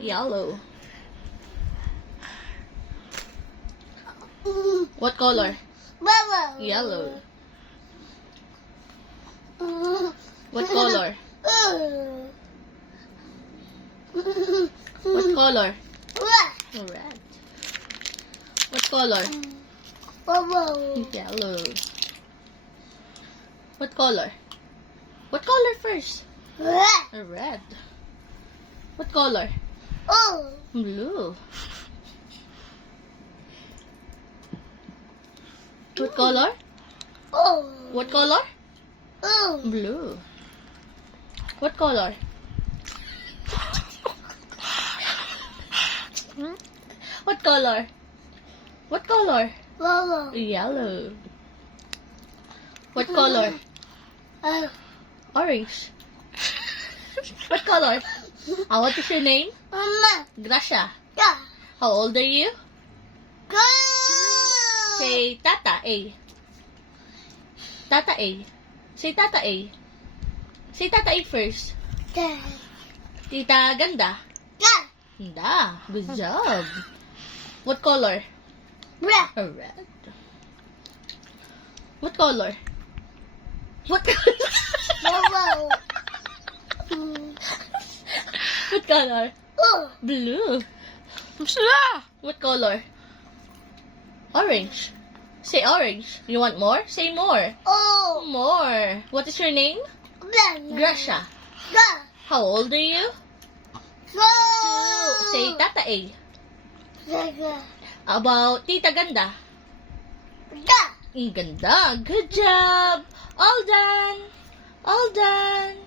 Yellow. What color? Yellow. What color? What color? Red. What color? Yellow. What color? What color first? Red. What color? Blue. What color? What color? Blue. What color? What color? What color? Yellow. What color? Orange. What color? What is your name? Gracia. How old are you? Say Tata A. Tata A. Say Tata A. Say Tata A first. Tita Ganda. Ganda. Good job. What color? Red. What color? What color? What color? Blue. What color? Orange. Say orange. You want more? Say more. More. What is your name? Gracia. How old are you? 2. Say Tata A. About Tita Ganda. Ganda. Good job. All done. All done.